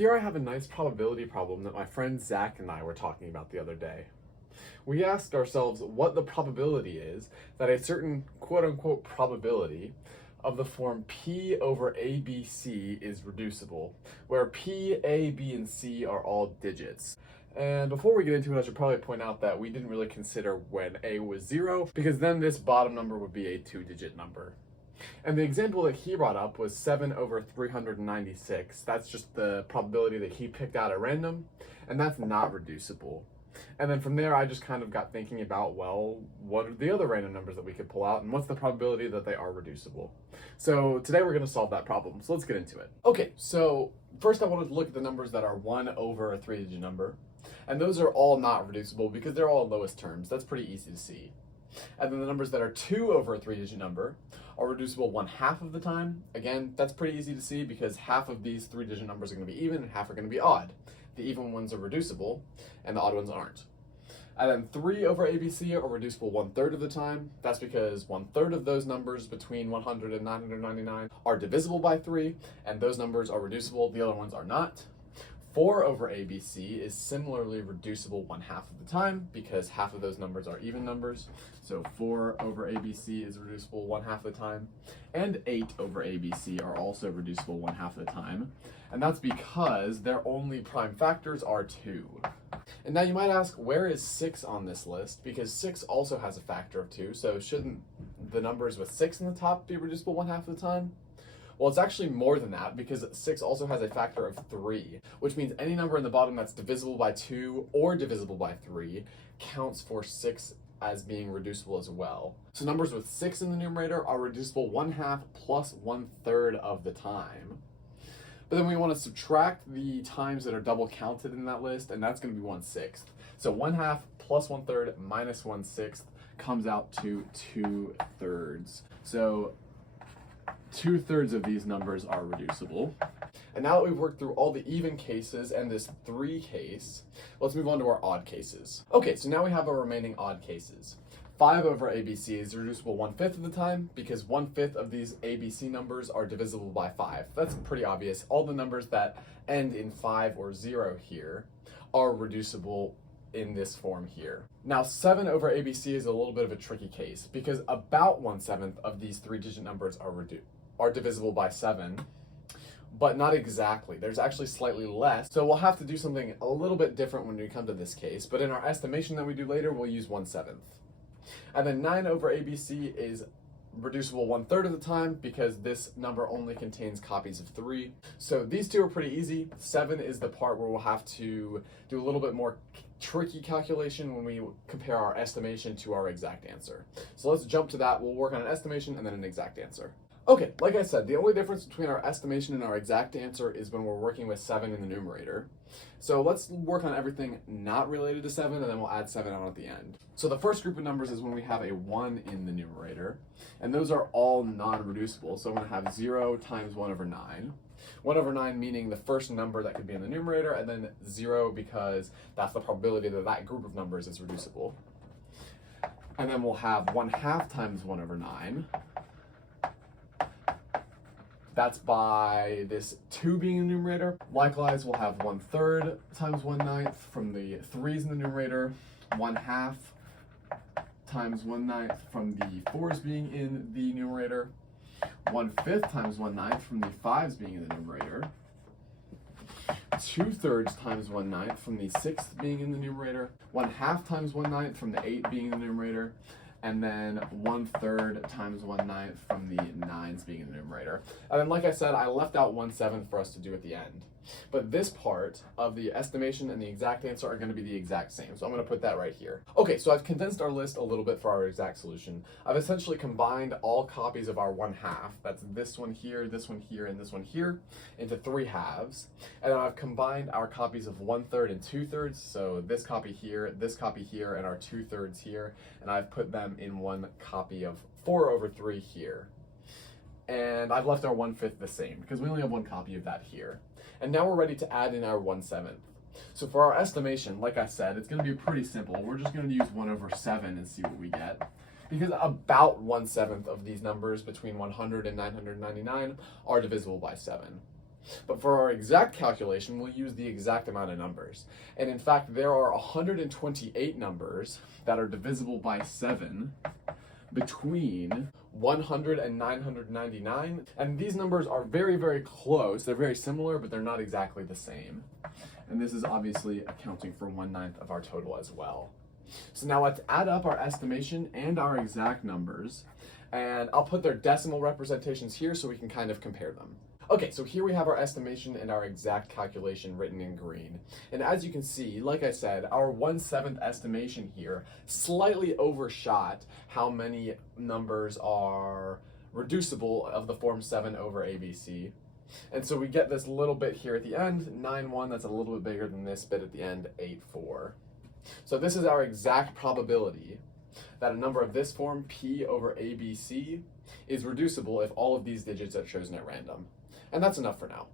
Here I have a nice probability problem that my friend Zach and I were talking about the other day. We asked ourselves what the probability is that a certain quote-unquote probability of the form P over ABC is reducible, where P, A, B, and C are all digits. And before we get into it, I should probably point out that we didn't really consider when A was 0, because then this bottom number would be a 2-digit number. And the example that he brought up was 7 over 396. That's just the probability that he picked out at random, and that's not reducible. And then from there, I just kind of got thinking about, well, what are the other random numbers that we could pull out, and what's the probability that they are reducible? So today we're going to solve that problem, so let's get into it. Okay, so first I wanted to look at the numbers that are 1 over a 3-digit number, and those are all not reducible because they're all lowest terms. That's pretty easy to see. And then the numbers that are 2 over a 3-digit number are reducible 1/2 of the time. Again, that's pretty easy to see because half of these 3-digit numbers are going to be even and half are going to be odd. The even ones are reducible and the odd ones aren't. And then 3 over ABC are reducible 1/3 of the time. That's because 1/3 of those numbers between 100 and 999 are divisible by 3, and those numbers are reducible, the other ones are not. 4 over ABC is similarly reducible 1/2 of the time because half of those numbers are even numbers. So 4 over ABC is reducible 1/2 of the time. And 8 over ABC are also reducible 1/2 of the time. And that's because their only prime factors are 2. And now you might ask, where is 6 on this list? Because 6 also has a factor of 2, so shouldn't the numbers with 6 in the top be reducible 1/2 of the time? Well, it's actually more than that because 6 also has a factor of 3, which means any number in the bottom that's divisible by 2 or divisible by 3 counts for 6 as being reducible as well. So numbers with 6 in the numerator are reducible 1/2 plus 1/3 of the time. But then we want to subtract the times that are double counted in that list, and that's going to be 1/6. So 1/2 plus 1/3 minus 1/6 comes out to 2/3. So 2/3 of these numbers are reducible. And now that we've worked through all the even cases and this 3 case, let's move on to our odd cases. Okay, so now we have our remaining odd cases. 5 over ABC is reducible 1/5 of the time because 1/5 of these ABC numbers are divisible by 5. That's pretty obvious. All the numbers that end in 5 or 0 here are reducible in this form here. Now 7 over ABC is a little bit of a tricky case because about 1/7 of these 3-digit numbers are divisible by 7, but not exactly. There's actually slightly less, so we'll have to do something a little bit different when we come to this case, but in our estimation that we do later, we'll use 1/7. And then 9 over ABC is reducible 1/3 of the time because this number only contains copies of 3. So these two are pretty easy. 7 is the part where we'll have to do a little bit more tricky calculation when we compare our estimation to our exact answer. So let's jump to that. We'll work on an estimation and then an exact answer. Okay, like I said, the only difference between our estimation and our exact answer is when we're working with 7 in the numerator. So let's work on everything not related to 7, and then we'll add 7 on at the end. So the first group of numbers is when we have a 1 in the numerator, and those are all non-reducible. So I'm going to have 0 times 1 over 9. 1 over 9 meaning the first number that could be in the numerator, and then 0 because that's the probability that that group of numbers is reducible. And then we'll have 1/2 times 1 over 9. That's by this 2 being in the numerator. Likewise, we'll have 1/3 times 1/9 from the 3's in the numerator. 1/2 times 1/9 from the 4's being in the numerator. 1/5 times 1/9 from the 5's being in the numerator. 2/3 times 1/9 from the 6th being in the numerator. 1/2 times 1/9 from the 8 being in the numerator. And then 1/3 times 1/9 from the 9's being in the numerator. And then, like I said, I left out 1/7 for us to do at the end. But this part of the estimation and the exact answer are going to be the exact same. So I'm going to put that right here. Okay, so I've condensed our list a little bit for our exact solution. I've essentially combined all copies of our 1/2, that's this one here, and this one here, into 3 halves. And then I've combined our copies of 1/3 and 2/3, so this copy here, and our 2/3 here, and I've put them in one copy of 4 over 3 here. And I've left our 1/5 the same because we only have one copy of that here. And now we're ready to add in our 1/7. So for our estimation, like I said, it's going to be pretty simple. We're just going to use 1 over 7 and see what we get. Because about 1/7 of these numbers between 100 and 999 are divisible by 7. But for our exact calculation, we'll use the exact amount of numbers. And in fact, there are 128 numbers that are divisible by 7 between 100 and 999. And these numbers are very, very close. They're very similar, but they're not exactly the same. And this is obviously accounting for 1/9 of our total as well. So now let's add up our estimation and our exact numbers. And I'll put their decimal representations here so we can kind of compare them. Okay, so here we have our estimation and our exact calculation written in green. And as you can see, like I said, our 1/7 estimation here slightly overshot how many numbers are reducible of the form 7 over ABC. And so we get this little bit here at the end, 9/1, that's a little bit bigger than this bit at the end, 8/4. So this is our exact probability that a number of this form, P over ABC, is reducible if all of these digits are chosen at random. And that's enough for now.